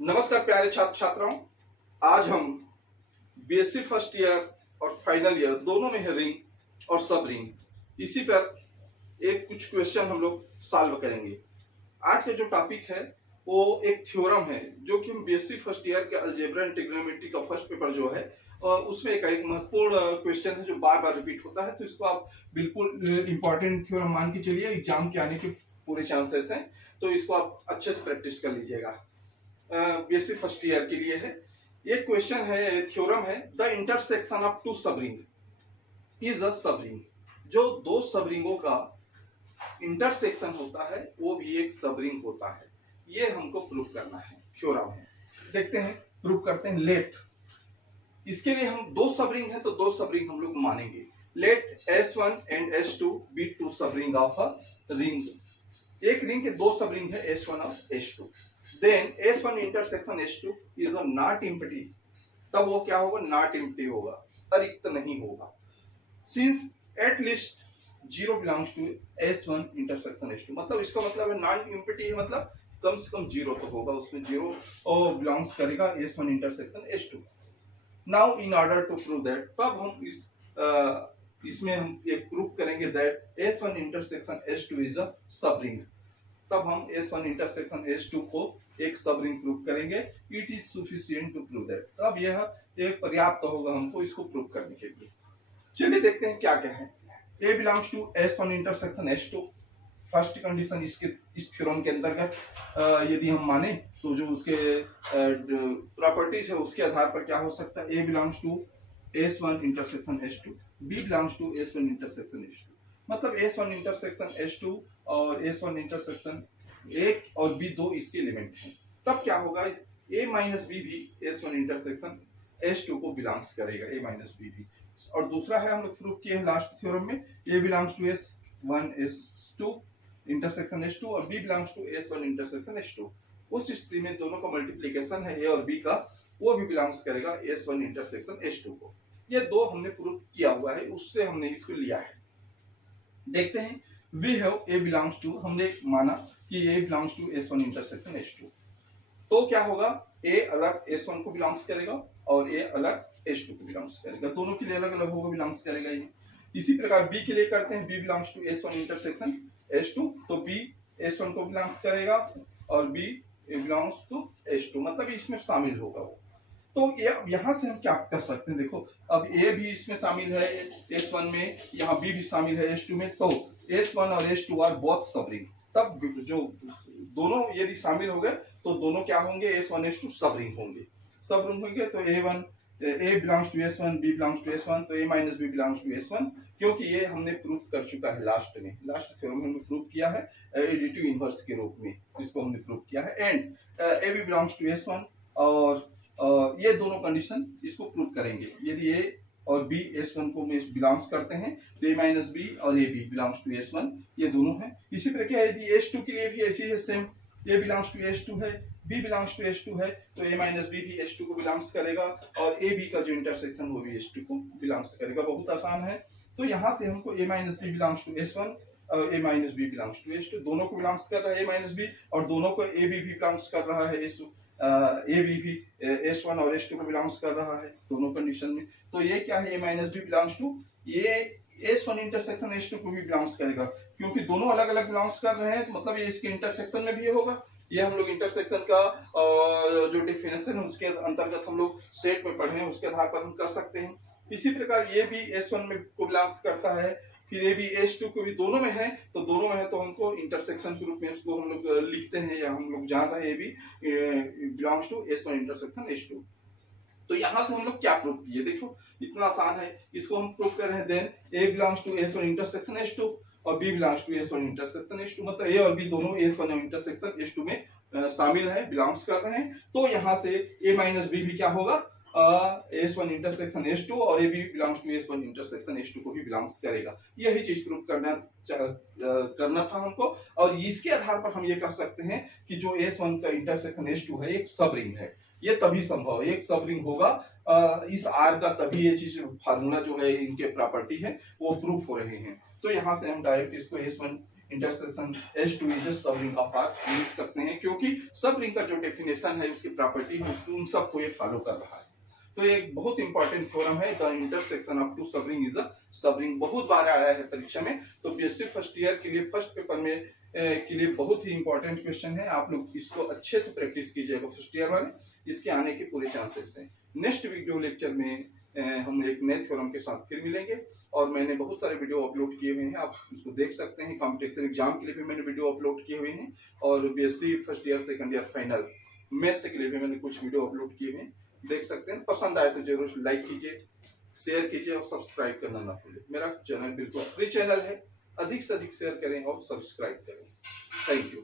नमस्कार प्यारे छात्र छात्राओं। आज हम बीएससी फर्स्ट ईयर और फाइनल ईयर दोनों में है रिंग और सब रिंग, इसी पर एक कुछ क्वेश्चन हम लोग सॉल्व करेंगे। आज का जो टॉपिक है वो एक थ्योरम है जो कि हम बीएससी फर्स्ट ईयर के अलजेब्रा एंड ट्रिग्नोमेट्री का फर्स्ट पेपर जो है उसमें एक महत्वपूर्ण क्वेश्चन है जो बार बार रिपीट होता है, तो इसको आप बिल्कुल इंपॉर्टेंट थ्योरम मान के चलिए। एग्जाम के आने के पूरे चांसेस हैं, तो इसको आप अच्छे से प्रैक्टिस कर लीजिएगा। बीएससी फर्स्ट ईयर के लिए है ये क्वेश्चन है, थ्योरम है। The intersection of two subring is a subring. जो दो सबरिंगों का इंटरसेक्शन होता है वो भी एक सबरिंग होता है। ये हमको प्रूव करना है, थ्योरम है। देखते हैं, प्रूव करते हैं। लेट, इसके लिए हम दो सबरिंग है तो दो सबरिंग हम लोग मानेंगे। Let S1 and S2 be two subring of a ring. एक रिंग के दो सबरिंग है S1 और S2। Then S1 intersection S2 is a not empty. तब वो क्या होगा? नॉट एम्प्टी होगा, अरिक्त नहीं होगा। Since at least 0 belongs to S1 intersection S2, मतलब इसका मतलब है नॉन एम्प्टी है, मतलब कम से कम 0 तो होगा उसमें, 0 और बिलोंग्स करेगा S1 intersection S2। Now in order to prove that, तब हम इसमें हम एक प्रूव करेंगे that S1 intersection S2 is a subring. तब हम S1 इंटरसेक्शन S2 को एक सबरिंग प्रूव करेंगे। It is sufficient to prove that, तब यह एक पर्याप्त होगा हमको इसको प्रूव करने के लिए। चलिए देखते हैं क्या क्या है। A belongs to S1 intersection S2। First condition इसके इस थ्योरम के अंतर्गत यदि हम माने तो जो उसके प्रॉपर्टीज है उसके आधार पर क्या हो सकता है? A belongs to S1 intersection S2, B belongs to S1 intersection S2। मतलब S1 इंटरसेक्शन S2 और S1 इंटरसेक्शन एक और B दो इसके एलिमेंट हैं। तब क्या होगा? A माइनस बी भी S1 इंटरसेक्शन S2 को बिलोंग्स करेगा, A माइनस बी भी। और दूसरा है हम लोग प्रूव किए हैं लास्ट थ्योरम में, A belongs to S1 S2 intersection S2 और B belongs to S1 intersection S2। उस स्थिति में दोनों का मल्टीप्लिकेशन है A और B का, वो भी बिलोंग्स करेगा S1 इंटरसेक्शन S2 को। ये दो हमने प्रूव किया हुआ है, उससे हमने इसको लिया है। देखते हैं, we have A belongs to, हमने माना कि A belongs to S1 intersection S2, तो क्या होगा? A अलग S1 को बिलोंग्स करेगा और A अलग S2 को बिलोंग्स करेगा, दोनों के लिए अलग अलग होगा, बिलोंग्स करेगा ये। इसी प्रकार B के लिए करते हैं, B belongs to S1 intersection S2, तो B S1 को बिलोंग्स करेगा और B बिलोंग्स टू S2, मतलब इसमें शामिल होगा वो। तो ये यहां से हम क्या कर सकते हैं? देखो, अब A भी इसमें शामिल है S1 में, यहाँ B भी शामिल है S2 में, तो S1 और S2 आर बोथ सबरिंग। तब जो दोनों यदि शामिल हो गए तो दोनों क्या होंगे? S1 S2 सबरिंग होंगे। सबरिंग होंगे तो A belongs to S1, B belongs to S1, तो A minus B belongs to S1, क्योंकि ये हमने प्रूव कर चुका है लास्ट में, लास्ट थ्योरम में हमने प्रूव किया है एडिटिव इनवर्स के रूप में, इसको हमने प्रूव किया है। And AB belongs to S1 और ये दोनों कंडीशन इसको प्रूव करेंगे। यदि A और B S1 को बिलोंग्स करते हैं तो A माइनस B और AB बिलोंग्स टू S1, ये दोनों हैं। इसी प्रकार यदि S2 के लिए भी ऐसी है same, A belongs to S2 है, B बिलोंग्स टू S2 है, तो A माइनस B भी S2 को बिलोंग्स करेगा और AB का जो इंटरसेक्शन वो भी S2 को बिलोंग्स करेगा। बहुत आसान है। तो यहाँ से हमको A minus B belongs to S1 और A minus B belongs to S2, दोनों को बिलोंग्स कर रहा है A माइनस B, और दोनों को AB भी बिलोंग्स कर रहा है S2, A भी S1 और S2 को बिलोंग्स कर रहा है दोनों कंडीशन में। तो ये क्या है? A minus B belongs to, ये S1 इंटरसेक्शन S2 को भी बिलोंग्स करेगा, क्योंकि दोनों अलग अलग बिलोंग्स कर रहे हैं, तो मतलब ये इसके इंटरसेक्शन में भी होगा। ये हम लोग इंटरसेक्शन का जो डिफिनेशन है उसके अंतर्गत हम लोग सेट में पढ़े हैं, उसके आधार पर हम कर सकते हैं। इसी प्रकार ये भी S1 में को बिलोंग्स करता है, फिर ये भी S2 को भी, दोनों में है, तो दोनों में है तो हमको इंटरसेक्शन के रूप में इसको हम लोग लिखते हैं, या हम लोग जान रहे हैं ये भी belongs to S1 intersection S2। तो यहां से हम लोग क्या प्रूव किए? देखो इतना आसान है, इसको हम प्रूव कर रहे हैं। Then A belongs to S1 intersection S2 और B belongs to S1 intersection S2, मतलब A और B दोनों S1 इंटरसेक्शन S2 में शामिल है, बिलोंग्स कर रहे हैं। तो यहाँ से A माइनस B भी क्या होगा? S1 इंटरसेक्शन S2, और A B belongs to S1 intersection S2 को भी बिलोंग्स करेगा। यही चीज प्रूव करना था हमको, और इसके आधार पर हम ये कह सकते हैं कि जो S1 का इंटरसेक्शन S2 है एक सबरिंग है। ये तभी संभव है, एक सबरिंग होगा इस आर का, तभी ये चीज फार्मूला जो है इनके प्रॉपर्टी है वो प्रूफ हो रहे हैं। तो यहाँ से हम डायरेक्ट इसको S1 intersection as two as subring of R लिख सकते हैं, क्योंकि सब रिंग का जो डेफिनेशन है, उसकी प्रॉपर्टी है, उन सबको ये फॉलो कर रहा है। तो ये एक बहुत इंपॉर्टेंट थ्योरम है, द इंटरसेक्शन ऑफ टू सब रिंग इज अ सब रिंग। बहुत बार आया है परीक्षा में, तो बीएससी फर्स्ट ईयर के लिए फर्स्ट पेपर में के लिए बहुत ही इंपॉर्टेंट क्वेश्चन है। आप लोग इसको अच्छे से प्रैक्टिस कीजिएगा फर्स्ट ईयर वाले, इसके आने के पूरे चांसेस हैं। नेक्स्ट वीडियो लेक्चर में हम एक नए थ्योरम के साथ फिर मिलेंगे, और मैंने बहुत सारे वीडियो अपलोड किए हुए हैं, आप उसको देख सकते हैं। कॉम्पिटिशन एग्जाम के लिए भी मैंने वीडियो अपलोड किए हुए हैं, और BSc first year second year final maths के लिए भी मैंने कुछ वीडियो अपलोड किए हुए हैं, देख सकते हैं। पसंद आए तो जरूर लाइक कीजिए, शेयर कीजिए और सब्सक्राइब करना ना भूलिए। मेरा चैनल बिल्कुल फ्री चैनल है, अधिक से अधिक शेयर करें और सब्सक्राइब करें। Thank you.